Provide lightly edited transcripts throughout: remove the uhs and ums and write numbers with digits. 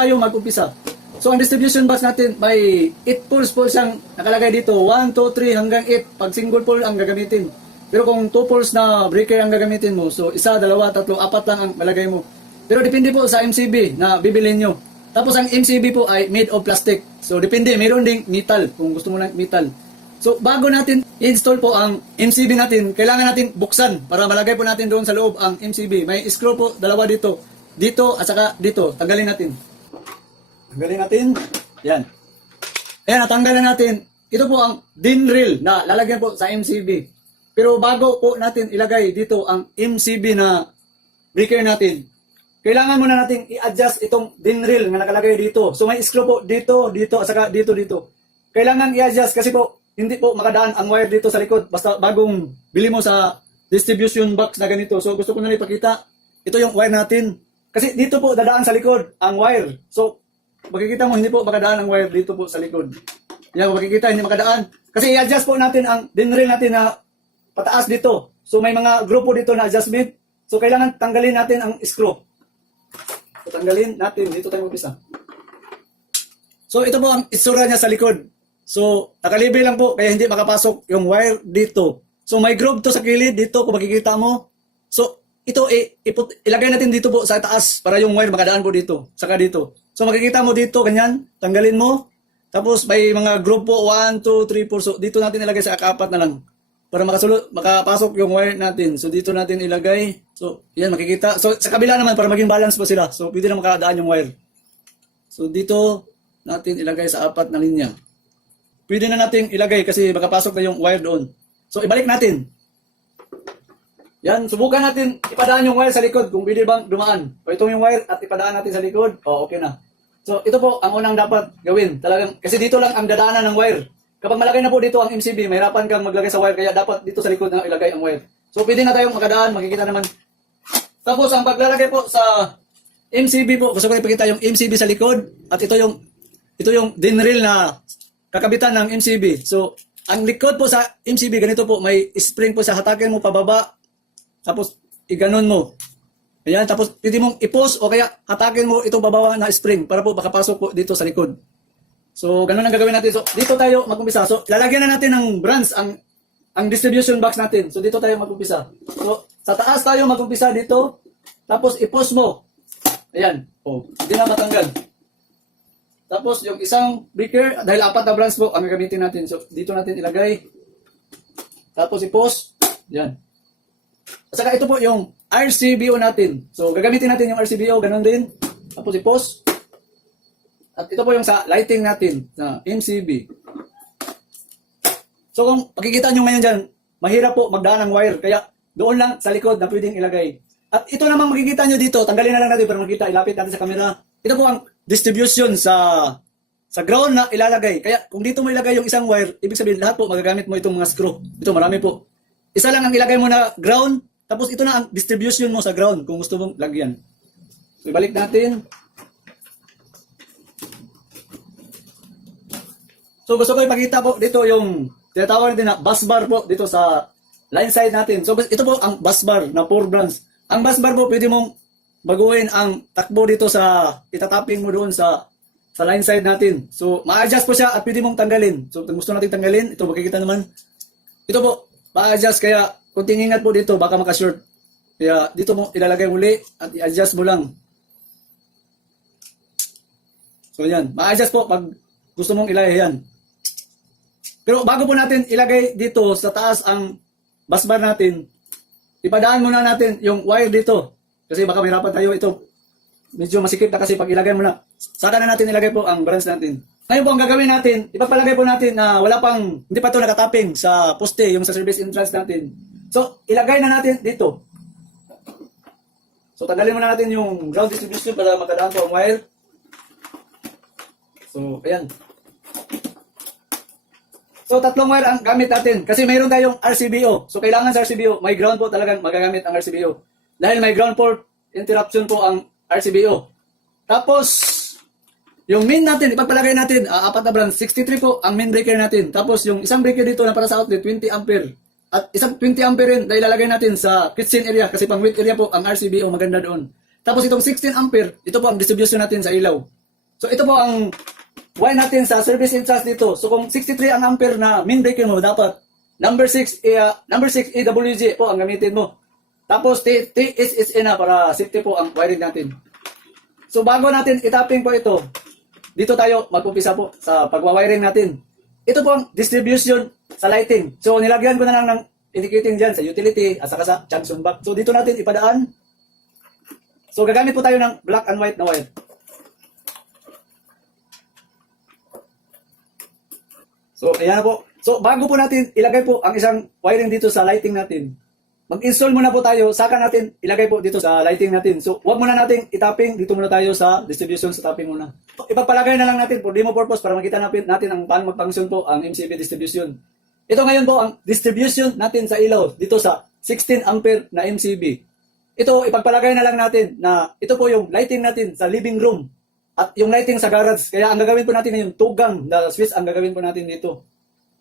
tayo mag-umpisa. So ang distribution box natin may 8 poles po siyang nakalagay dito. 1, 2, 3 hanggang 8 pag single pole ang gagamitin. Pero kung 2 poles na breaker ang gagamitin mo, so 1, 2, 3, 4 lang ang malagay mo. Pero depende po sa MCB na bibilhin nyo. Tapos ang MCB po ay made of plastic. So depende, mayroon ding metal kung gusto mo ng metal. So bago natin i-install po ang MCB natin, kailangan natin buksan para malagay po natin doon sa loob ang MCB. May screw po, dalawa dito. Dito at saka dito. Tanggalin natin. Tanggalin natin. Yan. Ayan, natanggal na natin. Ito po ang DIN reel na lalagyan po sa MCB. Pero bago po natin ilagay dito ang MCB na breaker natin, kailangan muna natin i-adjust itong DIN reel na nakalagay dito. So may screw po dito, dito, at saka dito, dito. Kailangan i-adjust kasi po hindi po makadaan ang wire dito sa likod basta bagong bili mo sa distribution box na ganito. So gusto ko na ipakita. Ito yung wire natin. Kasi dito po dadaan sa likod ang wire. So makikita mo hindi po makadaan ang wire dito po sa likod. Yan, makikita hindi makadaan. Kasi i-adjust po natin ang DIN reel natin na pataas dito. So may mga grupo dito na adjustment. So kailangan tanggalin natin ang screw. So tanggalin natin. Dito tayo mag-isa. So ito po ang itsura niya sa likod. So nakalibay lang po kaya hindi makapasok yung wire dito. So may groove to sa kilid dito kung makikita mo. So ito ilagay natin dito po sa taas para yung wire makadaan po dito. Saka dito. So makikita mo dito ganyan. Tanggalin mo. Tapos may mga groove po 1, 2, 3, 4. So dito natin ilagay sa kaapat na lang. Para makapasok yung wire natin. So dito natin ilagay. So yan makikita. So sa kabila naman para maging balance po sila. So pwede na makadaan yung wire. So dito natin ilagay sa apat na linya. Pwede na natin ilagay kasi makapasok na yung wire doon. So ibalik natin. Yan, subukan natin ipadaan yung wire sa likod kung pwede bang dumaan. O itong yung wire at ipadaan natin sa likod. O okay na. So ito po ang unang dapat gawin. Talagang kasi dito lang ang dadaanan ng wire. Kapag malagay na po dito ang MCB, mahirapan kang maglagay sa wire kaya dapat dito sa likod na ilagay ang wire. So pwede na tayong makadaan, makikita naman. Tapos ang paglalagay po sa MCB po, gusto ko ipakita yung MCB sa likod at ito yung DIN reel na kakabitan ng MCB. So ang likod po sa MCB ganito po, may spring po sa hatakin mo pababa. Tapos iganon mo. Ayan, tapos pwede mong i-push o kaya hatakin mo itong babawa na spring para po makapasok po dito sa likod. So, ganun ang gagawin natin. So, dito tayo mag-umpisa. So, lalagyan na natin ng branch ang distribution box natin. So, dito tayo mag-umpisa. So, sa taas tayo mag-umpisa dito. Tapos, i-push mo. Ayan. O, hindi na matanggal. Tapos, yung isang breaker, dahil 4 na branch po ang gagamitin natin. So, dito natin ilagay. Tapos, i-push. Ayan. At saka ito po yung RCBO natin. So, gagamitin natin yung RCBO. Ganun din. Tapos, i-push. At ito po yung sa lighting natin sa MCB. So kung makikita nyo ngayon dyan, mahirap po magdaan ng wire. Kaya doon lang sa likod na pwedeng ilagay. At ito namang makikita nyo dito, tanggalin na lang natin para makita, ilapit natin sa camera. Ito po ang distribution sa ground na ilalagay. Kaya kung dito mo ilagay yung isang wire, ibig sabihin lahat po magagamit mo itong mga screw. Ito marami po. Isa lang ang ilagay mo na ground, tapos ito na ang distribution mo sa ground kung gusto mong lagyan. So ibalik natin. So gusto ko ipakita po dito yung tinatawag din na bus bar po dito sa line side natin. So ito po ang bus bar na 4 branch. Ang bus bar po pwede mong baguhin ang takbo dito sa itatapping mo doon sa line side natin. So ma-adjust po siya at pwede mong tanggalin. So kung gusto natin tanggalin, ito makikita naman. Ito po, ma-adjust kaya kunting ingat po dito baka maka-short. Kaya dito mo ilalagay muli at i-adjust mo lang. So yan, ma-adjust po pag gusto mong ilagay yan. Pero bago po natin ilagay dito sa taas ang bus bar natin, ipadaan muna natin yung wire dito. Kasi baka mahirapan tayo ito. Medyo masikip na kasi pag ilagay mo na. Saka na natin ilagay po ang branch natin. Ngayon po ang gagawin natin, ipapalagay po natin na hindi pa ito nakatapping sa poste, yung sa service entrance natin. So, ilagay na natin dito. So, tanggalin muna natin yung ground distribution para makadaan po ang wire. So, ayan. So, 3 wire ang gamit natin. Kasi mayroon tayong RCBO. So, kailangan sa RCBO, may ground po talagang magagamit ang RCBO. Dahil may ground port interruption po ang RCBO. Tapos, yung main natin, ipagpalagay natin, 4 na branch, 63 po ang main breaker natin. Tapos, yung isang breaker dito na para sa outlet, 20 ampere. At isang 20 ampere rin na ilalagay natin sa kitchen area kasi pang weight area po ang RCBO maganda doon. Tapos itong 16 ampere, ito po ang distribution natin sa ilaw. So ito po ang wire natin sa service entrance dito. So kung 63 ang ampere na main breaker mo, dapat number 6 AWG po ang gamitin mo. Tapos TSSA na para safety po ang wiring natin. So bago natin itapping po ito, dito tayo mag-umpisa po sa pagwa-wiring natin. Ito po ang distribution sa lighting. So nilagyan ko na lang ng indicating dyan sa utility at saka sa junction box. So dito natin ipadaan. So gagamit po tayo ng black and white na wire. So ayan na po. So bago po natin ilagay po ang isang wiring dito sa lighting natin, mag-install muna po tayo, saka natin ilagay po dito sa lighting natin. So, huwag muna natin itapping, dito muna tayo sa distribution, sa tapping muna. Ipagpalagay na lang natin for demo purpose para makita natin ang paano mag-function po ang MCB distribution. Ito ngayon po ang distribution natin sa ilaw, dito sa 16 ampere na MCB. Ito, ipagpalagay na lang natin na ito po yung lighting natin sa living room at yung lighting sa garage. Kaya ang gagawin po natin ngayon, tugang na switch ang gagawin po natin dito.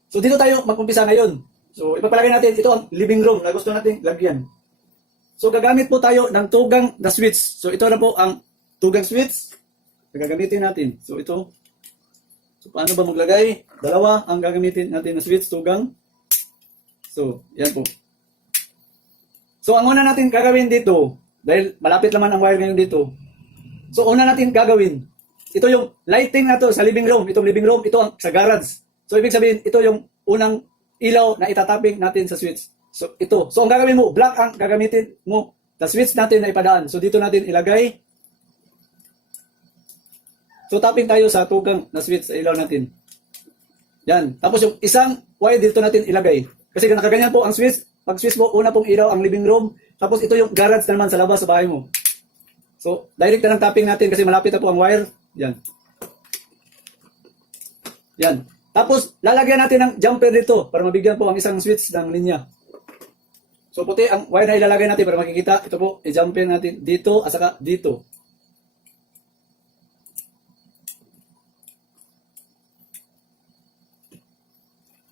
So, dito tayo mag-umpisa ngayon. So, ipapalagay natin, ito ang living room na gusto natin lagyan. So, gagamit po tayo ng tugang na switch. So, ito na po ang tugang switch na gagamitin natin. So, ito. So, paano ba maglagay? Dalawa ang gagamitin natin na switch, tugang. So, yan po. So, ang una natin gagawin dito, dahil malapit naman ang wire ngayon dito. So, una natin gagawin, ito yung lighting na to sa living room. Itong living room, ito ang sa garage. So, ibig sabihin, ito yung unang ilaw na itatapping natin sa switch. So, ito. So, ang gagawin mo, black ang gagamitin mo. The switch natin na ipadaan. So, dito natin ilagay. So, tapping tayo sa tugang na switch sa ilaw natin. Yan. Tapos, yung isang wire dito natin ilagay. Kasi nakaganyan po ang switch. Pag switch mo, una pong ilaw ang living room. Tapos, ito yung garage na naman sa labas sa bahay mo. So, direct na lang tapping natin kasi malapit na po ang wire. Yan. Yan. Tapos, lalagyan natin ng jumper dito para mabigyan po ang isang switch ng linya. So, puti ang wire na ilalagay natin para makikita. Ito po, i-jumper natin dito at saka dito.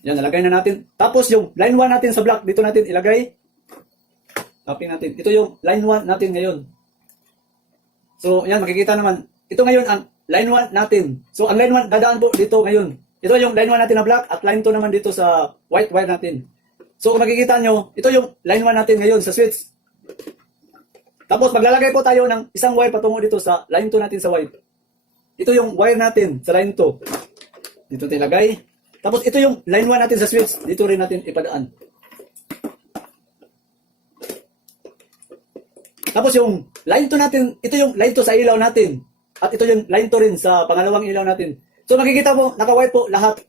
Yan, nalagay na natin. Tapos, yung line 1 natin sa block, dito natin ilagay. Tapping natin. Ito yung line 1 natin ngayon. So, yan, makikita naman. Ito ngayon ang line 1 natin. So, ang line 1 dadaan po dito ngayon. Ito yung line 1 natin na black at line 2 naman dito sa white wire natin. So kung makikita nyo, ito yung line 1 natin ngayon sa switch. Tapos maglalagay po tayo ng isang wire patungo dito sa line 2 natin sa white. Ito yung wire natin sa line 2. Dito tilagay. Tapos ito yung line 1 natin sa switch. Dito rin natin ipadaan. Tapos yung line 2 natin, ito yung line 2 sa ilaw natin. At ito yung line 2 rin sa pangalawang ilaw natin. So makikita mo, naka-white po lahat.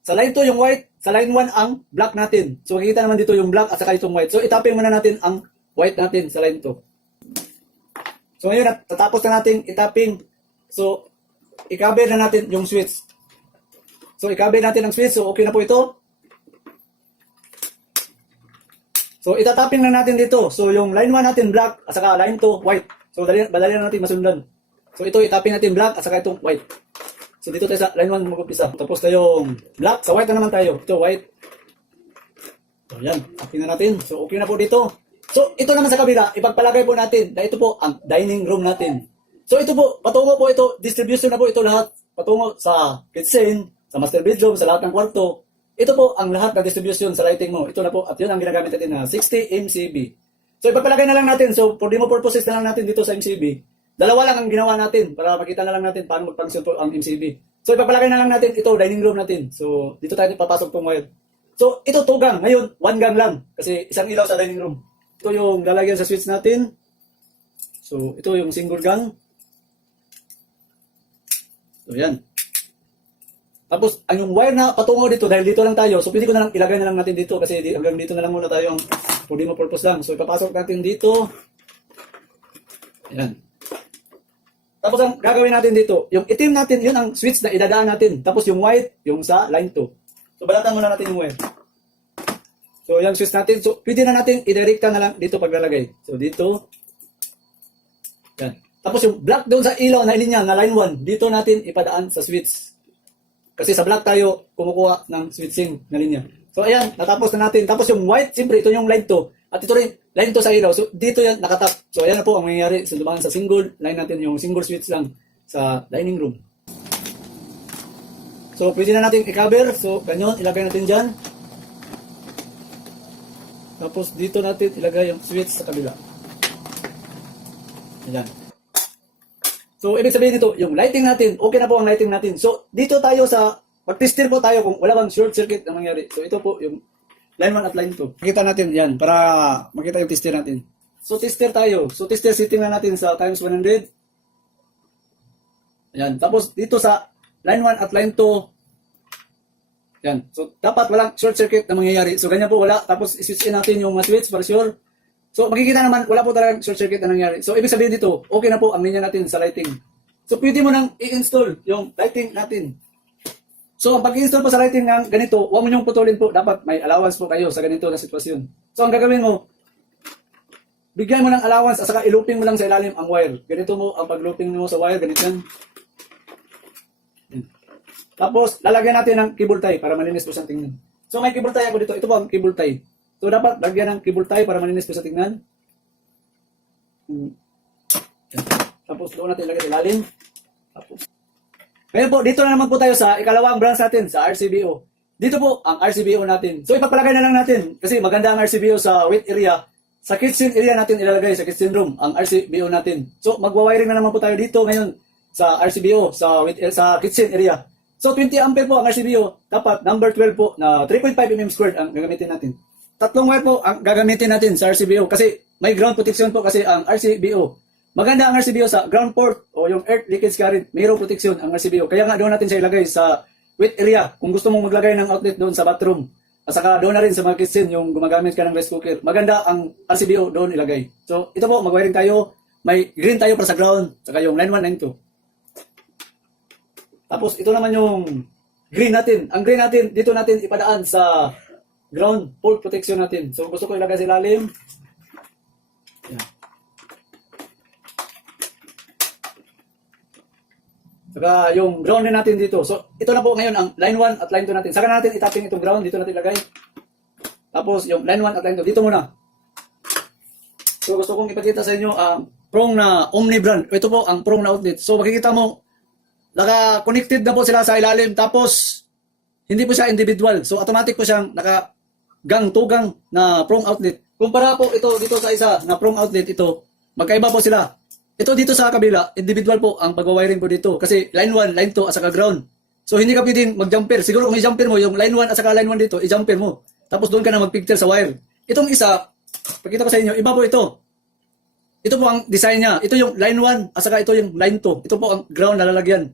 Sa line 2 yung white, sa line 1 ang black natin. So makikita naman dito yung black at saka itong white. So itapping muna natin ang white natin sa line 2. So ngayon, tatapos na natin itapping. So, i-cover na natin yung switch. So i-cover natin ang switch. So okay na po ito. So itatapping na natin dito. So yung line 1 natin black at saka line 2 white. So madali na natin masundan. So ito itapping natin black at saka itong white. So dito tayo sa line 1 mag-umpisa. Tapos tayong black. Sa white na naman tayo. Ito white. So yan. Tapping na natin. So okay na po dito. So ito naman sa kabila. Ipagpalagay po natin na ito po ang dining room natin. So ito po. Patungo po ito. Distribution na po ito lahat. Patungo sa kitchen, sa master bedroom, sa lahat ng kwarto. Ito po ang lahat na distribution sa lighting mo. Ito na po. At yun ang ginagamit natin na 60 MCB. So ipagpalagay na lang natin. So for demo purposes na lang natin dito sa MCB. Dalawa lang ang ginawa natin para makita na lang natin paano mag-function po ang MCB. So ipapalagay na lang natin ito, dining room natin. So dito tayo papasok itong wire. So ito 2 gang. Ngayon, 1 gang lang. Kasi isang ilaw sa dining room. Ito yung lalagyan sa switch natin. So ito yung single gang. So yan. Tapos ang yung wire na patungo dito, dahil dito lang tayo. So pwede ko na lang ilagay na lang natin dito kasi hanggang dito na lang muna tayo for demo purpose lang. So ipapasok natin dito. Yan. Tapos ang gagawin natin dito, yung itim natin, yun ang switch na idadaan natin. Tapos yung white, yung sa line 2. So balatan muna natin yung wire. So yung switch natin, so pwede na natin i-directa na lang dito paglalagay. So dito. Yan. Tapos yung black doon sa ilaw na linya na line 1, dito natin ipadaan sa switch. Kasi sa black tayo kumukuha ng switching na linya. So ayan, natapos na natin. Tapos yung white, siyempre ito yung line 2. At ito rin, line 2 sa ilaw. So dito yan nakatap. So ayan na po ang mangyayari. So dumaan sa single line natin yung single switch lang sa dining room. So, pwede na natin i-cover. So, ganyan, ilagay natin dyan. Tapos, dito natin ilagay yung switch sa kabila. Ayan. So, ibig sabihin nito, yung lighting natin, okay na po ang lighting natin. So, dito tayo sa, mag-tester po tayo kung wala bang short circuit na mangyari. So, ito po yung line 1 at line 2. Makita natin yan para makita yung tester natin. So, tester tayo. So, tester setting na natin sa times 100. Ayan. Tapos, dito sa line 1 at line 2, yan. So, dapat walang short circuit na mangyayari. So, ganyan po wala. Tapos, iswitch in natin yung mga switch para sure. So, makikita naman, wala po talagang short circuit na nangyari. So, ibig sabihin dito, okay na po ang linya natin sa lighting. So, pwede mo nang i-install yung lighting natin. So, ang pag-install po sa lighting ng ganito, huwag mo niyong putulin po. Dapat may allowance po kayo sa ganito na sitwasyon. So, ang gagawin mo, bigyan mo ng allowance at saka i-looping mo lang sa ilalim ang wire. Ganito mo ang pag-looping mo sa wire, ganito yan. Tapos, lalagyan natin ng cable tie para malinis po sa tingnan. So, may cable tie ako dito. Ito po ang cable tie. So, dapat lagyan ng cable tie para malinis po sa tingnan. Tapos, doon natin ilagay ilalim. Tapos, ngayon po, dito na naman po tayo sa ikalawang branch natin, sa RCBO. Dito po ang RCBO natin. So, ipapalagay na lang natin kasi maganda ang RCBO sa wet area. Sa kitchen area natin ilalagay, sa kitchen room, ang RCBO natin. So, magwa-wiring na naman po tayo dito ngayon sa RCBO, sa kitchen area. So, 20 ampere po ang RCBO. Dapat number 12 po na 3.5 mm squared ang gagamitin natin. Tatlong wire po ang gagamitin natin sa RCBO kasi may ground protection po kasi ang RCBO. Maganda ang RCBO sa ground port o yung earth leakage current, mayroong protection ang RCBO. Kaya nga doon natin siya ilagay sa wet area. Kung gusto mong maglagay ng outlet doon sa bathroom, at saka doon na rin sa mga kitchen yung gumagamit ka ng rice cooker. Maganda ang RCBO doon ilagay. So, ito po, mag-wiring tayo. May green tayo para sa ground, saka yung line 1, line 2. Tapos, ito naman yung green natin. Ang green natin, dito natin ipadaan sa ground pole protection natin. So, gusto ko ilagay sa ilalim. Yan. Saka yung ground din natin dito. So, ito na po ngayon ang line 1 at line 2 natin. Saka natin itapping itong ground. Dito natin ilagay. Tapos, yung line 1 at line 2. Dito muna. So, gusto kong ipakita sa inyo ang prong na Omni brand. Ito po ang prong na outlet. So, makikita mo, naka-connected na po sila sa ilalim. Tapos, hindi po siya individual. So, automatic po siyang naka-gang-tugang na prong outlet. Kumpara po ito dito sa isa na prong outlet ito, magkaiba po sila. Ito dito sa kabila, individual po ang pag-wiring po dito. Kasi line 1, line 2 at saka ground. So, hindi ka pwedeng mag-jumper. Siguro kung i-jumper mo, yung line 1 at saka line 1 dito, i-jumper mo. Tapos doon ka na mag-picture sa wire. Itong isa, pakita ko sa inyo, iba po ito. Ito po ang design niya. Ito yung line 1 at saka ito yung line 2. Ito po ang ground na lalagyan.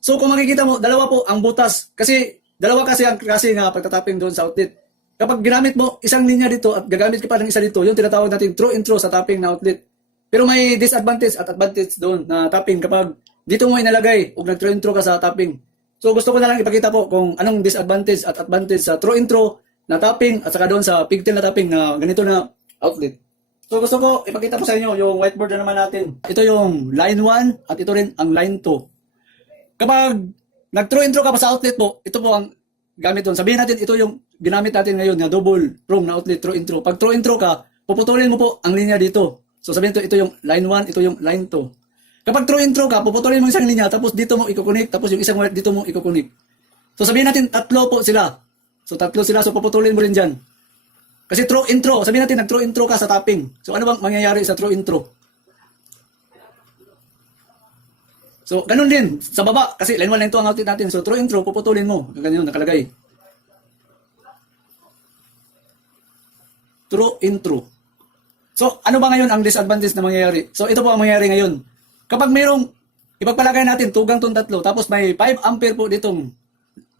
So, kung makikita mo, dalawa po ang butas. Kasi, dalawa kasi ang klase nga pagtatapping doon sa outlet. Kapag ginamit mo isang linya dito at gagamit ka pa ng isa dito, yung tinatawag natin through and through sa tapping na outlet. Pero may disadvantage at advantage doon na tapping kapag dito mo inalagay o nag-through and through ka sa tapping. So gusto ko na lang ipakita po kung anong disadvantage at advantage sa through and through na tapping at saka doon sa pigtail na tapping na ganito na outlet. So gusto ko ipakita po sa inyo yung whiteboard na naman natin. Ito yung line 1 at ito rin ang line 2. Kapag nag-through and through ka pa sa outlet po, ito po ang gamit doon. Sabihin natin ito yung ginamit natin ngayon na double prong na outlet through and through. Pag through and through ka, puputulin mo po ang linya dito. So sabihin ito yung line 1, ito yung line 2. Kapag through and through ka, puputulin mo isang linya, tapos dito mo i-connect, tapos yung isang wire dito mo i-connect. So sabihin natin tatlo po sila. So tatlo sila, so puputulin mo rin dyan. Kasi through and through, sabihin natin nag-through and through ka sa tapping. So ano bang mangyayari sa through and through? So ganun din sa baba, kasi line 1, line 2 ang outlet natin. So through and through, puputulin mo. Ganyan nakalagay. Through and through. So, ano ba ngayon ang disadvantage na mangyayari? So, ito po ang mangyayari ngayon. Kapag mayroong, ipagpalagay natin, tugang tong tatlo, tapos may 5 ampere po ditong,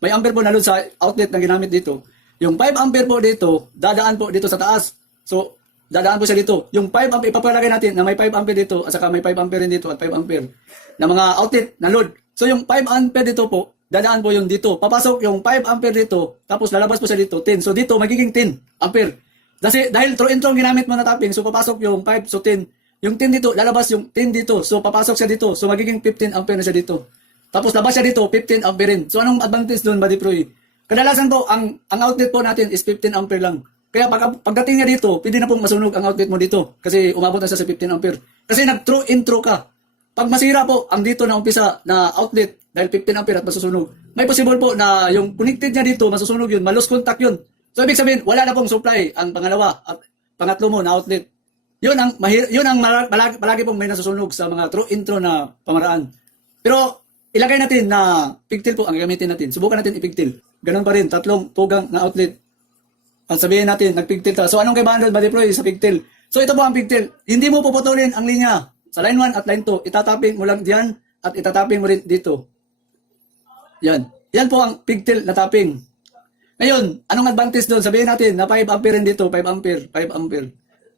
may ampere po na load sa outlet na ginamit dito. Yung 5 ampere po dito, dadaan po dito sa taas. So, dadaan po siya dito. Yung 5 ampere, ipapalagay natin na may 5 ampere dito, at saka may 5 ampere dito, at 5 ampere na mga outlet na load. So, yung 5 ampere dito po, dadaan po yung dito. Papasok yung 5 ampere dito, tapos lalabas po siya dito, 10. So, dito, magiging 10 ampere. Kasi dahil through and through ginamit mo na tapping, so papasok yung 5, so 10. Yung 10 dito, lalabas yung 10 dito. So papasok siya dito. So magiging 15 ampere na siya dito. Tapos labas siya dito, 15 ampere rin. So anong advantage doon, Buddy Proy? Kadalasan po, ang outlet po natin is 15 ampere lang. Kaya pagdating niya dito, pwede na pong masunog ang outlet mo dito. Kasi umabot na siya sa 15 ampere. Kasi nag-through and through ka. pag masira po ang dito na umpisa na outlet dahil 15 ampere at masusunog, may possible po na yung connected niya dito, masusunog yun, malos contact yun. So ibig sabihin, wala na pong supply ang pangalawa at pangatlo mo na outlet. Yun ang palagi pong may nasusunog sa mga true intro na pamaraan. Pero ilagay natin na pigtail po ang gagamitin natin. Subukan natin ipigtail. Ganun pa rin, tatlong tugang na outlet. Ang sabihin natin, nagpigtail ta. So anong kaibahan doon ma-deploy sa pigtail? So ito po ang pigtail. Hindi mo puputulin ang linya sa line 1 at line 2. Itataping mo lang diyan at itataping mo rin dito. Yan. Yan po ang pigtail na tapping. Ngayon, anong advantage doon? Sabihin natin na 5 ampere rin dito, 5 ampere, 5 ampere.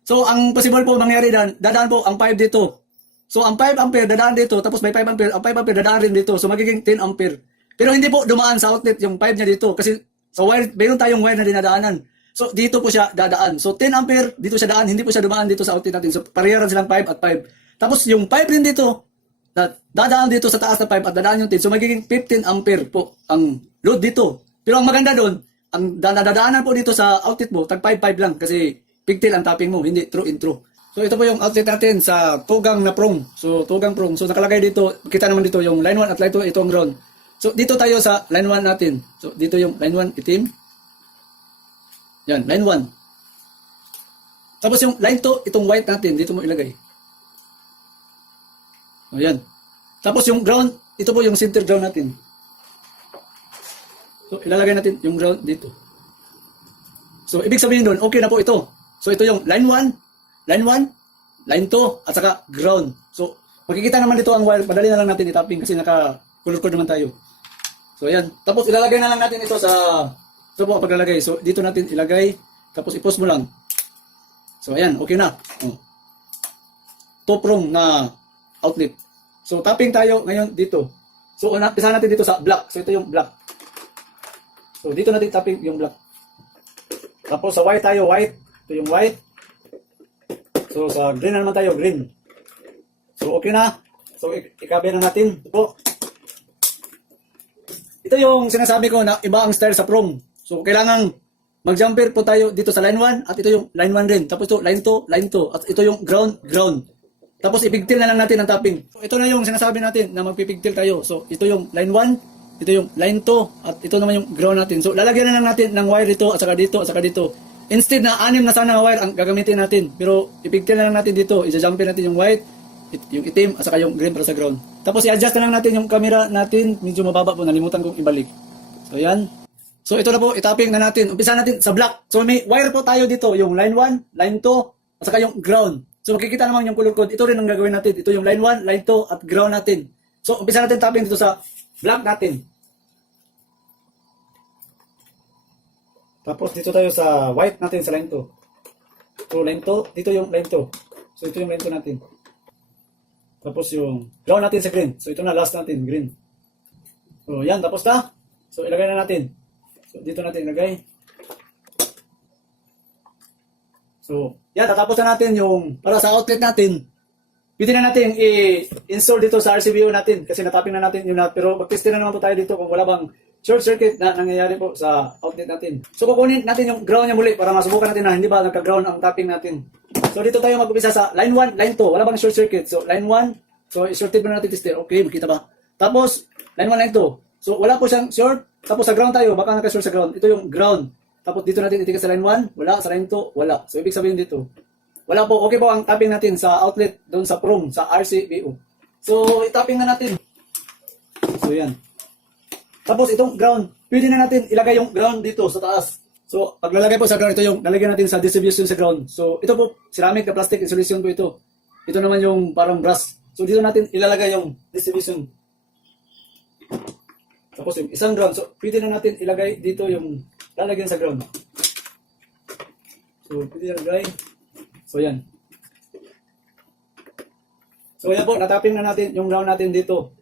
So ang possible po mangyari dadaan po ang 5 dito. So ang 5 ampere dadaan dito, tapos may 5 ampere, ang 5 ampere dadaan rin dito. So magiging 10 ampere. Pero hindi po dumaan sa outlet yung 5 niya dito kasi sa wire, mayroon tayong wire na dinadaanan. So dito po siya dadaan. So 10 ampere dito siya daan, hindi po siya dumaan dito sa outlet natin. So pareharan silang 5 at 5. Tapos yung 5 rin dito, dadaan dito sa taas na 5 at dadaan yung 10. So magiging 15 ampere po ang load dito. Pero ang maganda doon, ang dadaanan po dito sa outlet mo, tag 5-5 lang kasi pigtail ang tapping mo, hindi true intro. So ito po yung outlet natin sa tugang na prong. So tugang prong. So nakalagay dito, kita naman dito yung line 1 at line 2, ito ang ground. So dito tayo sa line 1 natin. So dito yung line 1 itim. Yan, line 1. Tapos yung line 2, itong white natin, dito mo ilagay. O yan. Tapos yung ground, ito po yung center ground natin. So ilalagay natin yung ground dito. So ibig sabihin doon, okay na po ito. So ito yung line 1, line 1, line 2, at saka ground. So makikita naman dito ang wire, madali na lang natin itapping kasi naka-color code naman tayo. So ayan. Tapos ilalagay na lang natin ito sa po paglalagay. So dito natin ilagay, tapos i-post mo lang. So ayan, okay na. Oh. Top prong na outlet. So tapping tayo ngayon dito. So umpisa natin dito sa black. So ito yung black. So dito natin tapping yung black. Tapos sa white tayo, white. Ito yung white. So sa green na naman tayo, green. So okay na. So ikabi na natin. Ito yung sinasabi ko na iba ang style sa prong. So kailangan mag-jumper po tayo dito sa line 1 at ito yung line 1 rin. Tapos ito line 2, line 2 at ito yung ground, ground. Tapos ipigtil na lang natin ang tapping. So ito na yung sinasabi natin na magpipigtil tayo. So ito yung line 1, ito yung line 2 at ito naman yung ground natin. So lalagyan na lang natin ng wire dito at saka dito at saka dito. Instead na 6 na sana wire ang gagamitin natin. Pero ipigtil na lang natin dito. I-jumper natin yung white, yung itim at saka yung green para sa ground. Tapos i-adjust na lang natin yung camera natin. Medyo mababa po, nalimutan kong ibalik. So yan. So ito na po, itapping na natin. Umpisa natin sa black. So may wire po tayo dito, yung line 1, line 2, at saka yung ground. So makikita naman yung color code. Ito rin ang gagawin natin. Ito yung line 1, line 2, at ground natin. So umpisa natin tapping dito sa black natin. Tapos dito tayo sa white natin sa line 2. So line 2, dito yung line 2. So ito yung line 2 natin. Tapos yung ground natin sa green. So ito na last natin, green. So yan, tapos na. So ilagay na natin. So dito natin ilagay. So yan, tatapos na natin yung para sa outlet natin. Pwede na natin i-install dito sa RCBO natin kasi natapping na natin yun. Pero mag-test na naman po tayo dito kung wala bang short circuit na nangyayari po sa outlet natin. So kukunin natin yung ground niya muli para masubukan natin na hindi ba nagka-ground ang tapping natin. So dito tayo mag-umpisa sa line 1, line 2. Wala bang short circuit? So line 1, so i-shorted mo na natin tester. Okay, makita ba? Tapos line 1, line 2. So wala po siyang short. Tapos sa ground tayo, baka naka-short sa ground. Ito yung ground. Tapos dito natin itikas sa line 1, wala. Sa line 2, wala. So ibig sabihin dito, wala po. Okay po ang tapping natin sa outlet doon sa PROM, sa RCBO. So i-tapping na natin. So yan. Tapos itong ground, pwede na natin ilagay yung ground dito sa taas. So paglalagay po sa ground, ito yung lalagyan natin sa distribution sa ground. So ito po, ceramic na plastic insulation po ito. Ito naman yung parang brass. So dito natin ilalagay yung distribution. Tapos yung isang ground, so pwede na natin ilagay dito yung lalagyan sa ground. So pwede na ilagay. So yan. So yan po, natapping na natin yung ground natin dito.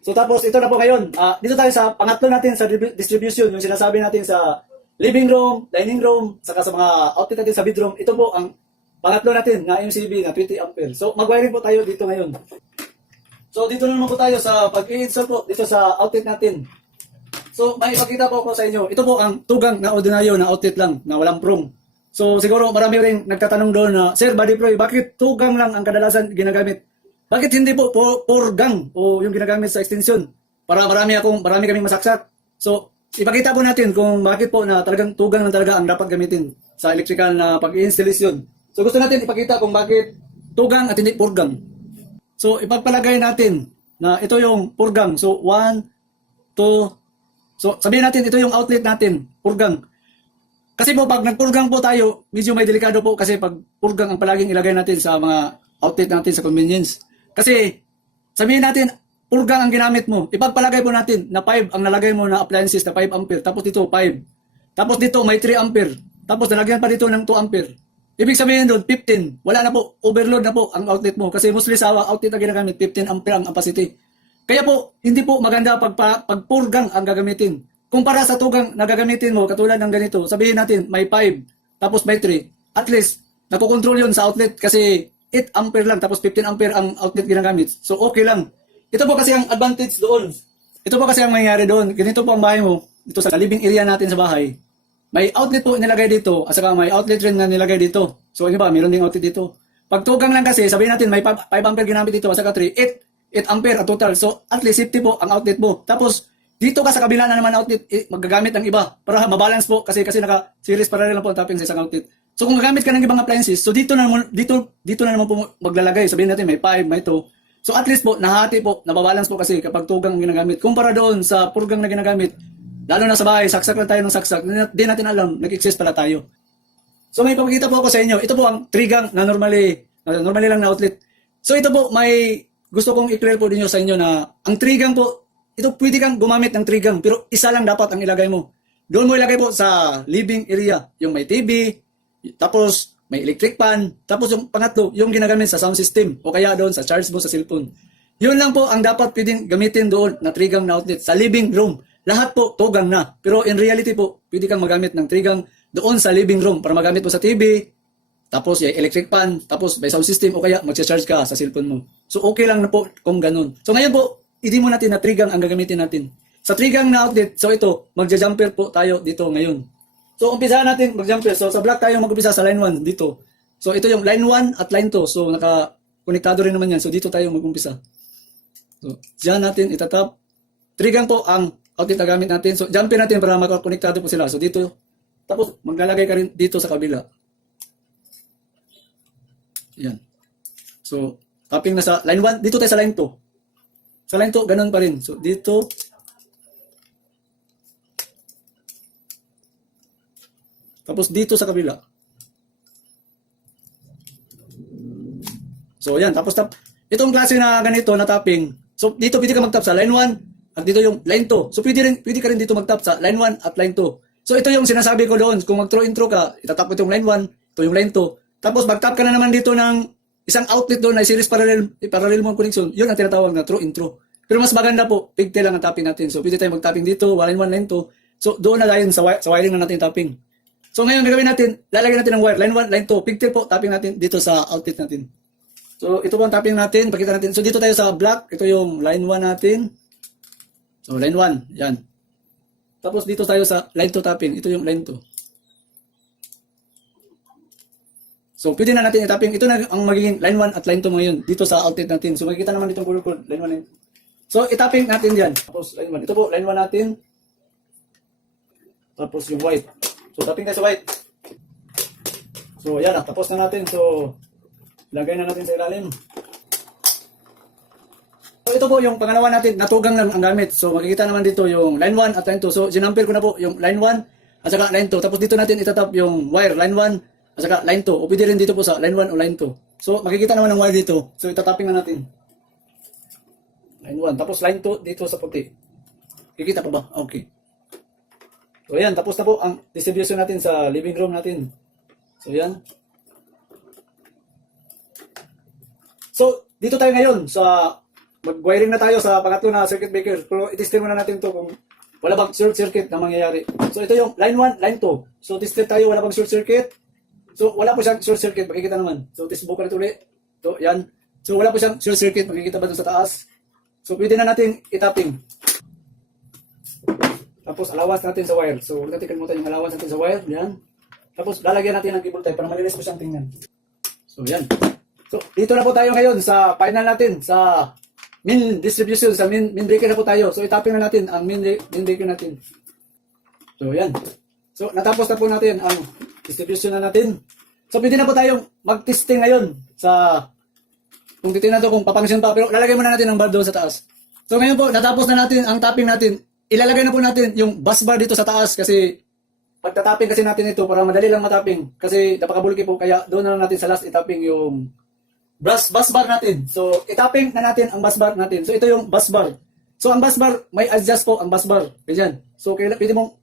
So tapos ito na po ngayon. Dito tayo sa pangatlo natin sa distribution, yung sinasabi natin sa living room, dining room, saka sa mga outlet natin sa bedroom. Ito po ang pangatlo natin na MCB na 20 ampere. So mag-wiring po tayo dito ngayon. So dito na naman po tayo sa pag-i-install po dito sa outlet natin. So may ipakita po ako sa inyo. Ito po ang tugang na ordinaryo na outlet lang na walang prong. So siguro marami rin nagtatanong doon na, Sir, body pro, bakit tugang lang ang kadalasan ginagamit? Bakit hindi po purgang o yung ginagamit sa extension? Para marami kaming masaksat. So, ipakita po natin kung bakit po na talagang tugang lang talaga ang dapat gamitin sa electrical na pag-installation. So, gusto natin ipakita kung bakit tugang at hindi purgang. So, ipagpalagay natin na ito yung purgang. So, 1, 2, so sabihin natin ito yung outlet natin, purgang. Kasi po pag nagpurgang po tayo, medyo may delikado po kasi pag purgang ang palaging ilagay natin sa mga outlet natin sa convenience. Kasi sabihin natin, purgang ang ginamit mo. Ipagpalagay po natin na 5 ang nalagay mo na appliances na 5 ampere. Tapos dito 5. Tapos dito may 3 ampere. Tapos nalagyan pa dito ng 2 ampere. Ibig sabihin doon, 15. Wala na po. Overload na po ang outlet mo. Kasi mostly sa outlet na ginagamit, 15 ampere ang capacity. Kaya po, hindi po maganda pag purgang ang gagamitin. Kumpara sa tugang na gagamitin mo, katulad ng ganito, sabihin natin may 5, tapos may 3. At least, nakokontrol yun sa outlet kasi 8 ampere lang, tapos 15 ampere ang outlet ginagamit. So, okay lang. Ito po kasi ang advantage doon. Ito po kasi ang mangyayari doon. Ganito po ang bahay mo, dito sa living area natin sa bahay. May outlet po nilagay dito, at saka may outlet rin na nilagay dito. So, ano ba, mayroon ding outlet dito. Pag tugang lang kasi, sabihin natin may 5 ampere ginamit dito, at saka 3, 8 ampere at total. So, at least safety po ang outlet mo. Tapos, dito ka sa kabila na naman outlet, magagamit ng iba para mabalance po kasi naka-series parallel lang po ang tapping sa isang outlet. So, kung gagamit ka ng ibang appliances, so dito na naman po maglalagay. Sabihin natin may 5, may 2. So, at least po, nahati po, nababalance po kasi kapag tugang ang ginagamit. Kumpara doon sa purgang na ginagamit, lalo na sa bahay, saksak lang tayo ng saksak, di natin alam, nag-exist pala tayo. So, may papakita po ako sa inyo. Ito po ang trigang na normally lang na outlet. So, ito po, may gusto kong i-clear po din sa inyo na ang trigang po, ito pwede kang gumamit ng trigang pero isa lang dapat ang ilagay mo. Doon mo ilagay po sa living area, yung may TV, tapos may electric fan, tapos yung pangatlo, yung ginagamit sa sound system o kaya doon sa charge mo sa cellphone. Yun lang po ang dapat pwedeng gamitin doon na trigang na outlet sa living room. Lahat po tugang na. Pero in reality po, pwede kang magamit ng trigang doon sa living room para magamit mo sa TV, tapos yung electric fan, tapos may sound system o kaya mag-charge ka sa cellphone mo. So okay lang na po kung ganun. So ngayon po, hindi mo natin na trigang ang gagamitin natin. Sa trigang na outlet, so ito, magja-jumper po tayo dito ngayon. So umpisahan natin mag-jumper. So sa block tayo mag-umpisa sa line 1 dito. So ito yung line 1 at line 2. So naka-konektado rin naman yan. So dito tayo mag-umpisa. So diyan natin itatap. Trigang po ang outlet na gamit natin. So jumper natin para makakonektado po sila. So dito. Tapos maglalagay ka rin dito sa kabila. Yan. So tapping na sa line 1. Dito tayo sa line 2. Sa line 2, ganun pa rin. So, dito. Tapos, dito sa kabila. So, yan. Tapos, itong klase na ganito na tapping. So, dito pwede ka mag-tap sa line 1 at dito yung line 2. So, pwede ka rin dito mag-tap sa line 1 at line 2. So, ito yung sinasabi ko doon. Kung mag-throw intro ka, itatap mo itong line 1, ito yung line 2. Tapos, mag-tap ka na naman dito ng isang outlet doon na series parallel mo connection. Yun ang tinatawag na through intro. Pero mas maganda po, pigtail lang ang tapping natin. So, pwede tayo mag-tapping dito, line 1, line 2. So, doon na tayo sa wiring na natin tapping. So, ngayon gagawin natin, lalagyan natin ng wire, line 1, line 2. Pigtail po, tapping natin dito sa outlet natin. So, ito po ang tapping natin, pakita natin. So, dito tayo sa block, ito yung line 1 natin. So, line 1, yan. Tapos, dito tayo sa line 2 tapping. Ito yung line 2. So, pwede na natin i-tapping. Ito na ang magiging line 1 at line 2 ngayon dito sa outlet natin. So, makikita naman ditong color code, line 1, line 2. So, i-tapping natin diyan. Tapos, line 1. Ito po, line 1 natin. Tapos, yung white. So, tapping tayo sa white. So, yan na. Tapos na natin. So, lagay na natin sa ilalim. So, ito po yung pangalawa natin. Natugang lang ang gamit. So, makikita naman dito yung line 1 at line 2. So, sinampir ko na po yung line 1 at saka line 2. Tapos, dito natin itatap yung wire, line 1 at saka line 2. O pwede rin dito po sa line 1 o line 2. So, makikita naman ng wire dito. So, itatapping na natin. Line 1. Tapos, line 2 dito sa puti. Kikita pa ba? Okay. So, ayan. Tapos na po ang distribution natin sa living room natin. So, ayan. So, dito tayo ngayon sa mag-wiring na tayo sa pangatlo na circuit breaker. Pero itestin muna natin to kung wala bang short circuit na mangyayari. So, ito yung line 1, line 2. So, tested tayo, wala bang short circuit. So, wala po siyang short circuit, makikita naman. So, test buka ito ulit. So, yan. So, wala po siyang short circuit, makikita ba doon sa taas. So, pwede na natin itapping. Tapos, allowance natin sa wire. So, huwag natin kalimutan yung allowance natin sa wire. Yan. Tapos, lalagyan natin ng cable tie para malinis po siyang tingnan. So, yan. So, dito na po tayo ngayon sa final natin, sa main distribution, sa main breaker na po tayo. So, itapin na natin ang main breaker natin. So, yan. So, natapos na po natin ang distribution na natin. So, pwede na po tayong mag-testing ngayon sa kung titignan natin kung papansin pa. Pero lalagay muna natin ang bar doon sa taas. So, ngayon po, natapos na natin ang tapping natin. Ilalagay na po natin yung bus bar dito sa taas kasi pagtatapping kasi natin ito para madali lang matapping. Kasi napakabulky po, kaya doon na lang natin sa last itapping yung bus bar natin. So, itapping na natin ang bus bar natin. So, ito yung bus bar. So, ang bus bar, may adjust po ang bus bar. Ganyan. So, pwede mong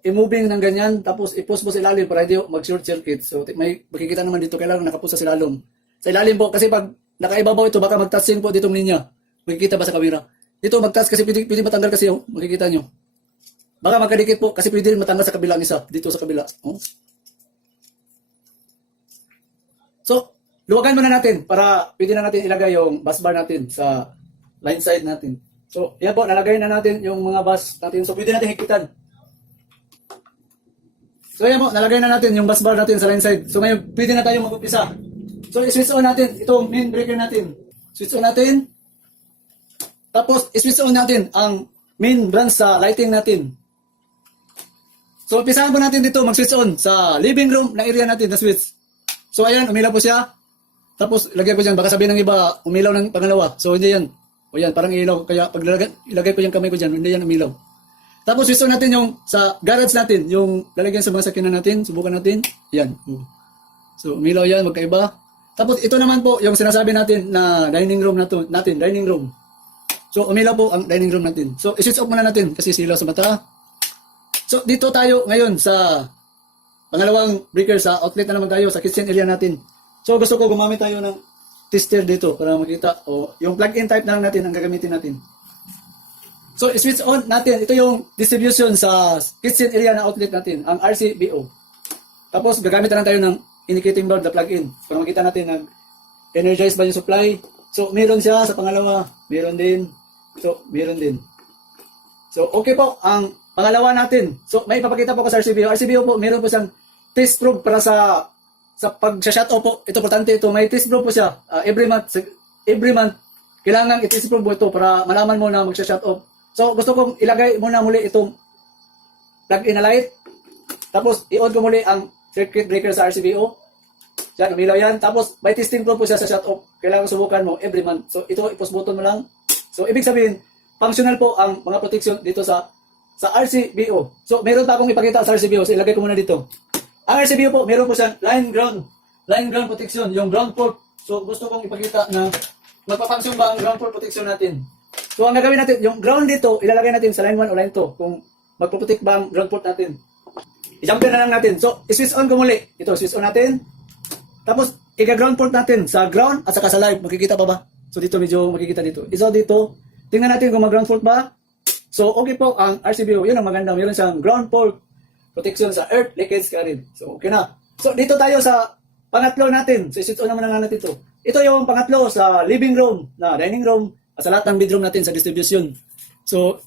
i-moving ng ganyan, tapos i-post mo sa ilalim para hindi mag-short circuit. So, may makikita naman dito, kailangan nakapost sa ilalim. Sa ilalim po, kasi pag nakaibabaw ito, baka mag-touching po ditong linya. Makikita ba sa camera? Dito mag-touch kasi pwede matanggal kasi yung makikita nyo. Baka magkadikit po, kasi pwede matanggal sa kabilang isa. Dito sa kabila. Oh. So, luwagan muna natin para pwede na natin ilagay yung bus bar natin sa line side natin. So, yan po, nalagay na natin yung mga bus natin. So, pwede natin hikitan. So, yan po, nalagay na natin yung bus bar natin sa line side. So, ngayon, pwede na tayo mag-upisa. So, i-switch on natin itong main breaker natin. Switch on natin. Tapos, i-switch on natin ang main branch sa lighting natin. So, umpisahan po natin dito mag-switch on sa living room na area natin na switch. So, ayan, umilaw po siya. Tapos, ilagay ko dyan. Baka sabihin ng iba, umilaw ng pangalawa. So, hindi yan. O yan, parang ilaw. Kaya, pag ilagay ko yung kamay ko dyan, hindi yan umilaw. Tapos, switch on natin yung sa garage natin. Yung lalagyan sa mga sakinan natin. Subukan natin. Yan. So, umilaw yan. Magkaiba. Tapos, ito naman po, yung sinasabi natin na dining room natin. Dining room. So, umilaw po ang dining room natin. So, i-switch off muna natin kasi silaw sa mata. So, dito tayo ngayon sa pangalawang breaker sa outlet na naman tayo sa kitchen area natin. So, gusto ko gumamit tayo ng tester dito para makita. O, yung plug-in type na lang natin ang gagamitin natin. So, switch on natin. Ito yung distribution sa kitchen area na outlet natin, ang RCBO. Tapos, gagamit na lang tayo ng indicating board na plug-in para makita natin na energize ba yung supply. So, meron siya sa pangalawa. Meron din. So, meron din. So, okay po. Ang pangalawa natin. So, may ipapakita po ko sa RCBO. RCBO po, meron po siyang test probe para sa pag-shut off po. Ito, importante ito. May test probe po siya. Every month, kailangan i-test probe po ito para malaman mo na mag-shut off. So, gusto kong ilagay muna muli itong plug-in na light. Tapos, i-on ko muli ang circuit breaker sa RCBO. Yan, umilaw yan. Tapos, may testing probe po siya sa shut off. Kailangan subukan mo every month. So, ito, i-post button mo lang. So, ibig sabihin, functional po ang mga protection dito sa RCBO. So, meron pa akong ipakita sa RCBO. So, ilagay ko muna dito. Ang RCBO po, meron po siyang line ground protection, yung ground port. So, gusto kong ipakita na magpa-function ba ang ground port protection natin. So, ang gagawin natin, yung ground dito, ilalagay natin sa line 1 o line 2 kung magpo-protect ba ang ground port natin. I-jumper na lang natin. So, i-switch on ko muli. Ito, switch on natin. Tapos, i-ground port natin sa ground at saka sa live. Makikita pa ba? So, dito medyo makikita dito. Isa dito. Tingnan natin kung mag-ground port ba. So, okay po ang RCBO. Yun ang maganda. Meron siyang ground port protection sa earth leakage current. So, okay na. So, dito tayo sa pangatlo natin. So, switch on naman lang natin ito. Ito yung pangatlo sa living room, na dining room, at sa lahat ng bedroom natin sa distribution. So,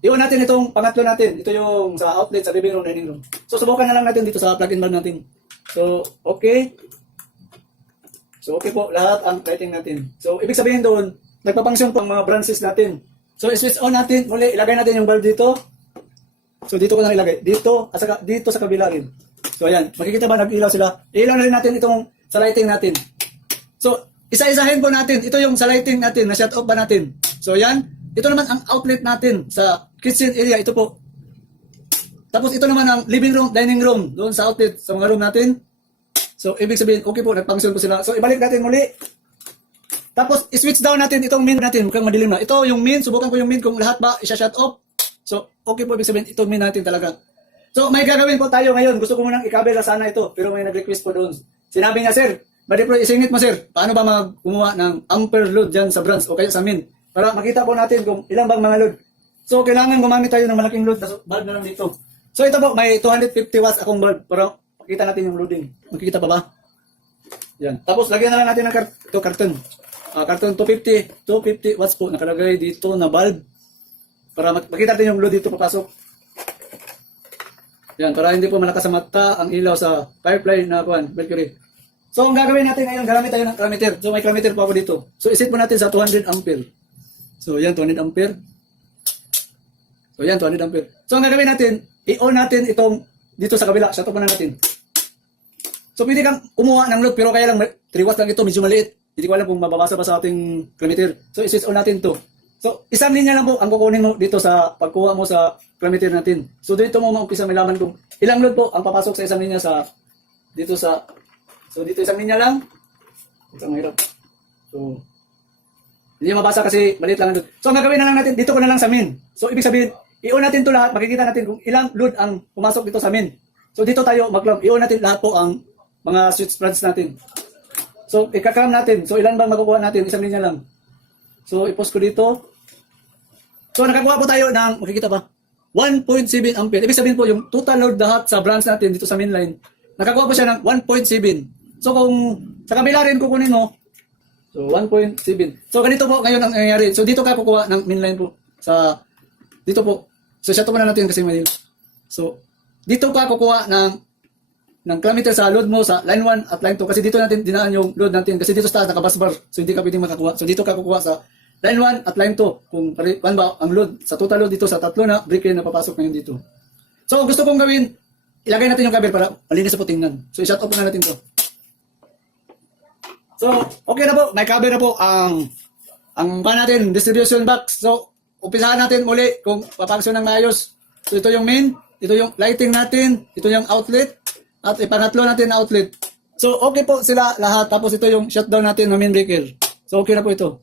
iwan natin itong pangatlo natin. Ito yung sa outlet, sa living room, dining room. So, subukan na lang natin dito sa plug-in bar natin. So, okay. So, okay po, lahat ang lighting natin. So, ibig sabihin doon, nagpapangsyon po ang mga branches natin. So, i-switch on natin. Muli, ilagay natin yung bulb dito. So, dito ko na ilagay. Dito, at saka dito sa kabila rin. So, ayan. Makikita ba, nag-ilaw sila? Ilaw na rin natin itong sa lighting natin. So, isa-isahin po natin. Ito yung sa lighting natin, na shut off ba natin. So, ayan. Ito naman ang outlet natin sa kitchen area. Ito po. Tapos, ito naman ang living room, dining room. Doon sa outlet, sa mga room natin. So, ibig sabihin, okay po, nag-function po sila. So, ibalik natin muli. Tapos, i-switch down natin itong main natin. Mukhang madilim na. Ito yung main. Subukan ko yung main kung lahat ba isa-shut off. So, okay po, ibig sabihin, itong main natin talaga. So, may gagawin po tayo ngayon. Gusto ko munang ikabel na sana ito. Pero may nag-request po doon. Sinabi niya, sir, bali po, isingit mo, sir. Paano ba gumawa ng ampere load dyan sa branch o kaya sa main? Para makita po natin kung ilang bang mga load. So, kailangan gumamit tayo ng malaking load. Tapos, bulb na lang dito. So, ito po, may 250 watts akong bulb. Para makita natin yung loading. Makikita pa ba? Yan. Tapos, lagyan na lang natin ng karton. Karton 250 watts po. Nakalagay dito na bulb. Para makita natin yung load dito papasok. Yan. Para hindi po malakas sa mata ang ilaw sa firefly na Mercury. So, ang gagawin natin ngayon, gamit tayo ng kilometer. So, may kilometer po ako dito. So, iset po natin sa 200 ampere. So, yan, 200 ampere. So, yan, 200 ampere. So, ang gagawin natin, i-on natin itong dito sa kabila. Shut off na natin. So, pwede kang kumuha ng load, pero kaya lang 3 watts lang ito, medyo maliit. Hindi ko alam kung mababasa pa sa ating kilometer. So, i-switch on natin to. So, isang linya lang po ang kukunin mo dito sa pagkuha mo sa kilometer natin. So, dito mo maumpisa malaman kung ilang load po ang papasok sa isang linya sa dito sa so, dito isang linya lang. Ito ang hirap. So, hindi mabasa kasi maliit lang ang load. So, ang gagawin na lang natin, dito ko na lang sa min. So, ibig sabihin, i-on natin to lahat, makikita natin kung ilang load ang pumasok dito sa min. So, dito tayo mag-clamp. I-on natin lahat po ang mga switch rods natin. So, ikakram natin. So, ilan bang makukuha natin? Isang linya lang. So, i-post ko dito. So, nakakuha po tayo ng, makikita ba? 1.7 ampere. Ibig sabihin po, yung total load lahat sa branch natin dito sa mainline, nakakuha po siya ng 1.7. So, kung sa kabila rin kukunin mo, so, 1.7. So, ganito po ngayon ang nangyayari. So, dito ka kukuha ng mainline po. Dito po. So, shut off na natin kasi may. So, dito ka kukuha ng kilometer sa load mo sa line 1 at line 2 kasi dito natin dinaan yung load natin kasi dito sa taas nakabasbar so hindi ka pwedeng makakuha. So dito ka kukuha sa line 1 at line 2 kung ano ba ang load sa total load dito sa tatlo na breaker na papasok ngayon dito. So gusto kong gawin, ilagay natin yung cover para malinis po tingnan. So i-shut off na natin to. So okay na po, may cover na po ang pa natin distribution box. So umpisahan natin muli kung papangsyon ng maayos. So ito yung main, ito yung lighting natin, ito yung outlet. At ipangatlo natin na outlet. So, okay po sila lahat. Tapos ito yung shutdown natin ng main breaker. So, okay na po ito.